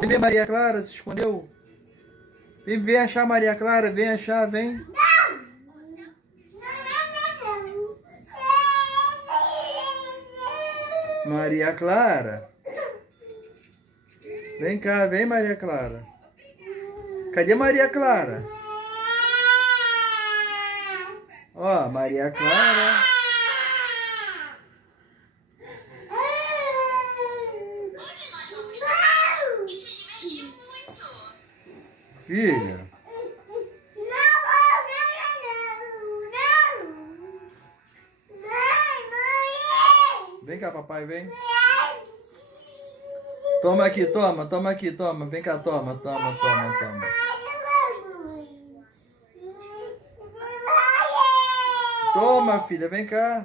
Vem ver Maria Clara, se escondeu. Vem achar Maria Clara, vem achar, vem. Maria Clara. Vem cá, vem Maria Clara. Cadê Maria Clara? Ó, Maria Clara. Filha. Vem cá, papai, vem. Toma aqui, toma aqui, toma. Vem cá, toma. Toma, filha, vem cá.